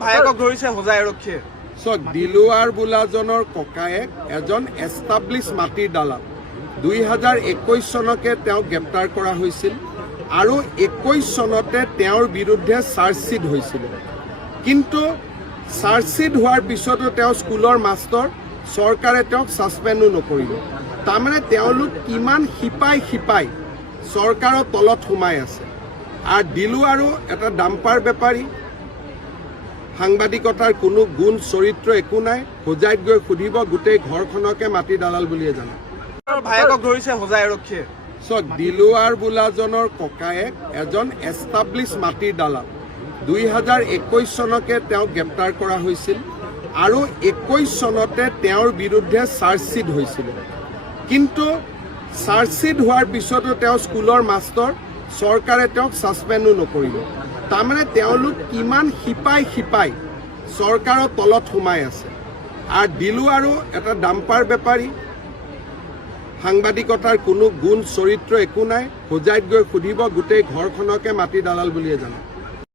ভায়েকক ধৰিছে হোজাই আৰক্ষীয়ে। দিলুৱাৰ বোলাজনৰ ককায়েক এজন এষ্টাব্লিছ মাটিৰ দালাল। 2021 চনকে তেওঁক গ্ৰেপ্তাৰ কৰা হৈছিল আৰু 21 চনতে তেওঁৰ বিৰুদ্ধে চাৰ্জশ্বিট হৈছিল। কিন্তু চাৰ্জশ্বিট হোৱাৰ পিছতো তেওঁ স্কুলৰ মাষ্টৰ, চৰকাৰে তেওঁক ছাছপেণ্ডো নকৰিলে। তাৰমানে তেওঁলোক কিমান শিপাই চৰকাৰৰ তলত সোমাই আছে। আৰু দিলু আৰু এটা ডাম্পাৰ বেপাৰী, সাংবাদিকতাৰ কোনো গুণ চৰিত্ৰ একো নাই। হোজাইত গৈ সুধিব, গোটেই ঘৰখনকে মাটি দালাল বুলিয়ে জানে। ভায়েকক ধৰিছে হোজাই আৰক্ষীয়ে। দিলুৱাৰ বোলাজনৰ ককায়েক এজন এষ্টাব্লিছ মাটিৰ দালাল। 2021 চনকে তেওঁক গ্ৰেপ্তাৰ কৰা হৈছিল আৰু 21 চনতে তেওঁৰ বিৰুদ্ধে চাৰ্জশ্বিট হৈছিল। কিন্তু চাৰ্জশ্বিট হোৱাৰ পিছতো তেওঁ স্কুলৰ মাষ্টৰ, চৰকাৰে তেওঁক ছাছপেণ্ডো নকৰিলে। তাৰমানে তেওঁলোক কিমান শিপাই চৰকাৰৰ তলত সোমাই আছে। আৰু দিলু আৰু এটা ডাম্পাৰ বেপাৰী, সাংবাদিকতাৰ কোনো গুণ চৰিত্ৰ একো নাই। হোজাইত গৈ সুধিব, গোটেই ঘৰখনকে মাটি দালাল বুলিয়ে জানে।